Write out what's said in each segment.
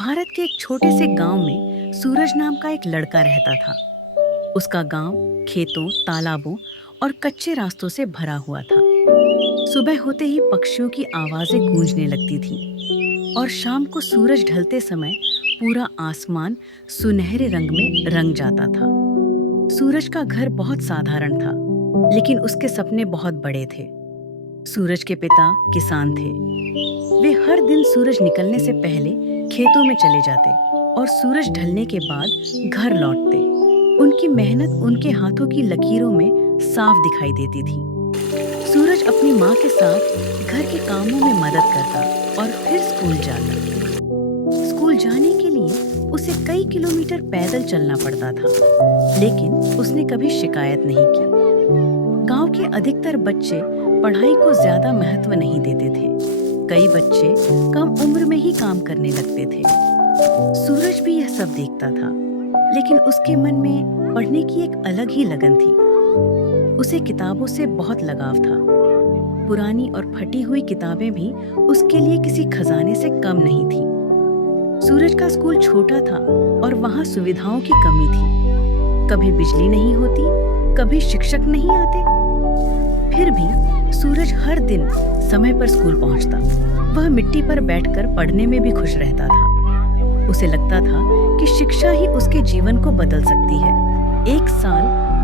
भारत के एक छोटे से गांव में सूरज नाम का एक लड़का रहता था। उसका गांव खेतों, तालाबों और कच्चे रास्तों से भरा हुआ था। सुबह होते ही पक्षियों की आवाजें गूंजने लगती थीं और शाम को सूरज ढलते समय पूरा आसमान सुनहरे रंग में रंग जाता था। सूरज का घर बहुत साधारण था, लेकिन उसके सपने बहुत बड़े थे। सूरज के पिता किसान थे। वे हर दिन सूरज निकलने से पहले खेतों में चले जाते और सूरज ढलने के बाद घर लौटते। उनकी मेहनत उनके हाथों की लकीरों में साफ दिखाई देती थी। सूरज अपनी माँ के साथ घर के कामों में मदद करता और फिर स्कूल जाता। स्कूल जाने के लिए उसे कई किलोमीटर पैदल चलना पड़ता था, लेकिन उसने कभी शिकायत नहीं की। गांव के अधिकतर बच्चे पढ़ाई को ज्यादा महत्व नहीं देते थे। कई बच्चे कम उम्र में ही काम करने लगते थे। सूरज भी यह सब देखता था, लेकिन उसके मन में पढ़ने की एक अलग ही लगन थी। उसे किताबों से बहुत लगाव था। पुरानी और फटी हुई किताबें भी उसके लिए किसी खजाने से कम नहीं थी। सूरज का स्कूल छोटा था और वहां सुविधाओं की कमी थी। कभी बिजली नहीं होती, कभी शिक्षक नहीं आते। फिर भी सूरज हर दिन समय पर स्कूल पहुंचता। वह मिट्टी पर बैठकर पढ़ने में भी खुश रहता था। उसे लगता था कि शिक्षा ही उसके जीवन को बदल सकती है। एक साल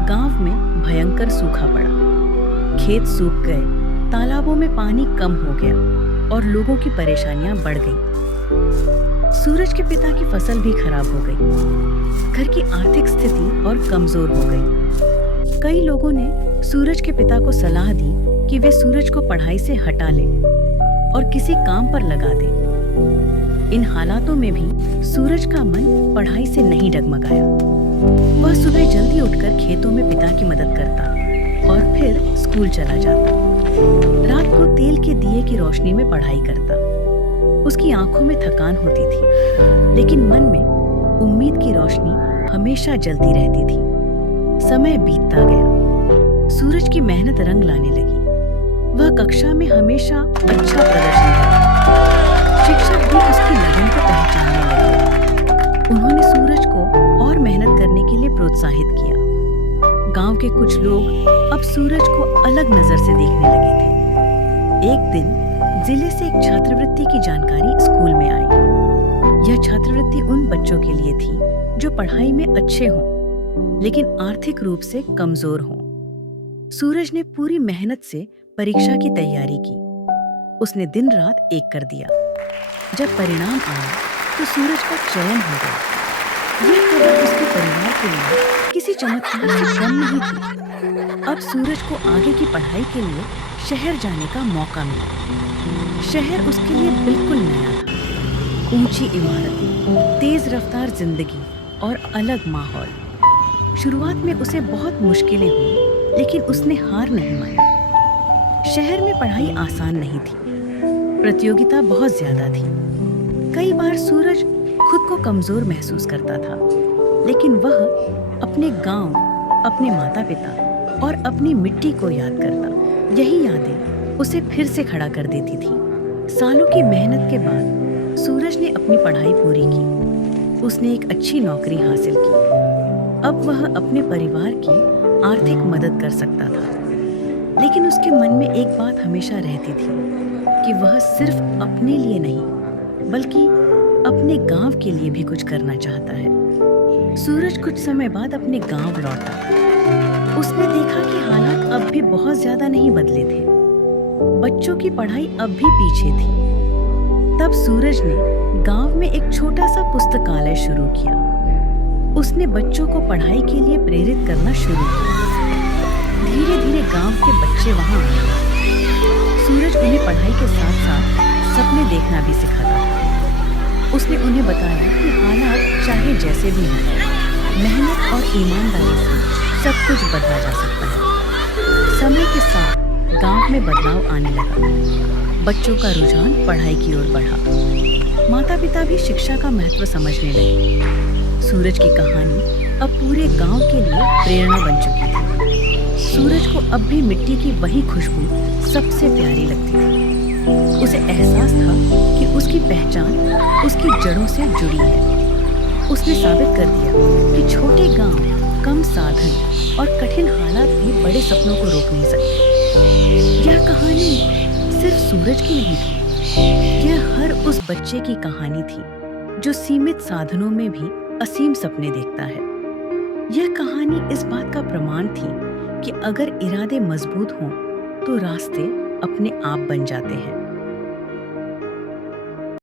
गांव में भयंकर सूखा पड़ा। खेत सूख गए, तालाबों में पानी कम हो गया और लोगों की परेशानियां बढ़ गईं। सूरज के पिता की फसल भी खराब हो गई। घर की आर्थिक स्थिति और कमजोर हो गई। कई लोगों ने सूरज के पिता को सलाह दी कि वे सूरज को पढ़ाई से हटा लें और किसी काम पर लगा दें। इन हालातों में भी सूरज का मन पढ़ाई से नहीं डगमगाया। वह सुबह जल्दी उठकर खेतों में पिता की मदद करता और फिर स्कूल चला जाता। रात को तेल के दिए की रोशनी में पढ़ाई करता। उसकी आंखों में थकान होती थी, लेकिन मन में उम्मीद की रोशनी हमेशा जलती रहती थी। समय बीतता गया। सूरज की मेहनत रंग लाने लगी। वह कक्षा में हमेशा अच्छा प्रदर्शन करता। शिक्षक भी उसकी लगन को पहचानने लगे। उन्होंने सूरज को और मेहनत करने के लिए प्रोत्साहित किया। गांव के कुछ लोग अब सूरज को अलग नजर से देखने लगे थे। एक दिन जिले से एक छात्रवृत्ति की जानकारी स्कूल में आई। यह छात्रवृत्ति उन बच्चों के लिए थी जो पढ़ाई में अच्छे हों, लेकिन आर्थिक रूप से कमजोर हों। सूरज ने पूरी मेहनत से परीक्षा की तैयारी की। उसने दिन रात एक कर दिया। जब परिणाम आया तो सूरज का चयन हो गया। यह खबर उसके परिवार के लिए किसी चमत्कार से कम नहीं थी। अब सूरज को आगे की पढ़ाई के लिए शहर जाने का मौका मिला। शहर उसके लिए बिल्कुल नया था। ऊंची इमारतें, तेज रफ्तार जिंदगी और अलग माहौल। शुरुआत में उसे बहुत मुश्किलें हुई, लेकिन उसने हार नहीं मानी। शहर में पढ़ाई आसान नहीं थी। प्रतियोगिता बहुत ज्यादा थी। कई बार सूरज खुद को कमजोर महसूस करता था, लेकिन वह अपने गांव, अपने माता-पिता और अपनी मिट्टी को याद करता। यही यादें उसे फिर से खड़ा कर देती थी। सालों की मेहनत के बाद सूरज ने अपनी पढ़ाई पूरी की। उसने एक अच्छी नौकरी हासिल की। अब वह अपने परिवार की आर्थिक मदद कर सकता था। लेकिन उसके मन में एक बात हमेशा रहती थी कि वह सिर्फ अपने लिए नहीं, बल्कि अपने गांव के लिए भी कुछ करना चाहता है। सूरज कुछ समय बाद अपने गांव लौटा। उसने देखा कि हालात अब भी बहुत ज्यादा नहीं बदले थे। बच्चों की पढ़ाई अब भी पीछे थी। तब सूरज ने गांव में एक छोटा सा पुस्तकालय शुरू किया। उसने बच्चों को पढ़ाई के लिए प्रेरित करना शुरू किया। धीरे धीरे गांव के बच्चे वहां आए। सूरज उन्हें पढ़ाई के साथ साथ सपने देखना भी सिखाता था। उसने उन्हें बताया कि हालात चाहे जैसे भी हों, मेहनत और ईमानदारी से सब कुछ बदला जा सकता है। समय के साथ गांव में बदलाव आने लगा। बच्चों का रुझान पढ़ाई की ओर बढ़ा। माता-पिता भी शिक्षा का महत्व समझने लगे। सूरज की कहानी अब पूरे गांव के लिए प्रेरणा बन चुकी थी। सूरज को अब भी मिट्टी की वही खुशबू सबसे प्यारी लगती थी। उसे एहसास था कि उसकी पहचान उसकी जड़ों से जुड़ी है। उसने साबित कर दिया कि छोटे गांव, कम साधन और कठिन हालात भी बड़े सपनों को रोक नहीं सकते। यह कहानी सिर्फ सूरज की नहीं थी, यह हर उस बच्चे की कहानी थी जो सीमित साधनों में भी असीम सपने देखता है। यह कहानी इस बात का प्रमाण थी कि अगर इरादे मजबूत हों तो रास्ते अपने आप बन जाते हैं।